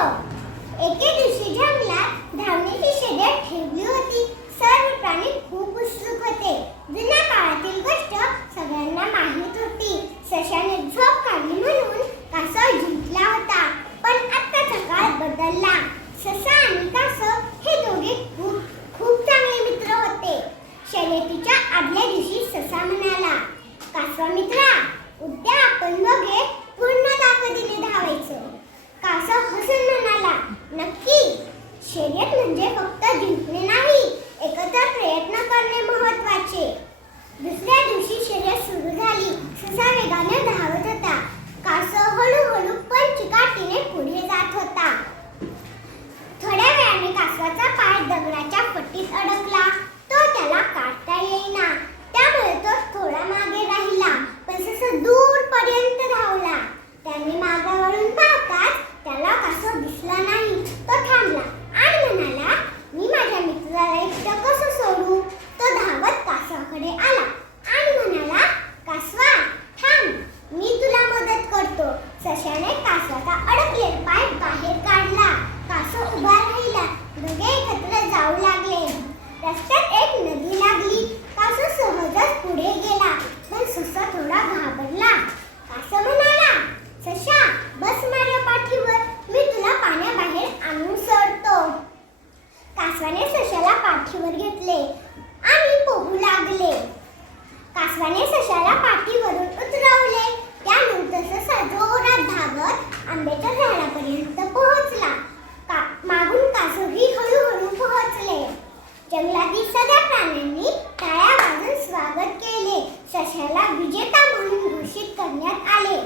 एके दिवशी जंगलात धावण्याची शर्यत ठेवली होती. सर्व प्राणी खूप उत्सुक होते. जुन्या काळातील गोष्ट सगळ्यांना माहीत होती. सशाने झोप काढली म्हणून कासव जिंकला होता. पण आत्ताचा काळ बदलला. ससा आणि कासव हे दोघे खूप चांगले मित्र होते. शर्यतीच्या आदल्या दिवशी ससा म्हणाला, कासवा मित्रा, उद्या आपण दोघे पूर्ण ताकदीने धावायचं. कासव हसून म्हणाला, नक्की. शर्यत म्हणजे फक्त जिंकणे नाही, एकत्र प्रयत्न करणे महत्त्वाचे. दुसऱ्या दिवशी शर्यत सुरू झाली. ससा वेगाने धावत होता. कासव हळूहळू पण चिकाटीने पुढे जात होता. थोड्या वेळाने कासवाचा पाय दगडाच्या फटीत अडकला. तो त्याला काढता येईना. त्यामुळे तो थोडा मागे राहिला. पण ससा दूरपर्यंत धावला. त्याने मागे वळून पाहताच त्याला कासव दिसला नाही. तो थांबला आणि म्हणाला, मी माझ्या मित्राला एकटं कसं सोडू? तो धावत कासवाकडे आला आणि म्हणाला, कासवा थांब, मी तुला मदत करतो. सशाने कासवाचा अडकलेला पाय बाहेर काढला. कासव उभा राहिला. दोघे एकत्र जाऊ लागले. रस्त्यात एक नदी लागली. कासव सहजच पुढे गेला. पण ससा थोडा घाबरला. कासव म्हणाला, सशा, बस माझ्या पाठीवर, मी तुला पाण्याबाहेर आणून सोडतो. कासवाने सशाला पाठीवर घेतले आणि पोहू लागले. कासवाने सशाला पाठीवरून उतरवले. त्यानंतर ससा जोरात धावत आंब्याच्या झाडापर्यंत पोहोचला. मागून कासवही हळूहळू पोहोचले. जंगलातील सगळ्या प्राण्यांनी टाळ्या वाजवून स्वागत केले. सशाला विजेता म्हणून घोषित करण्यात आले.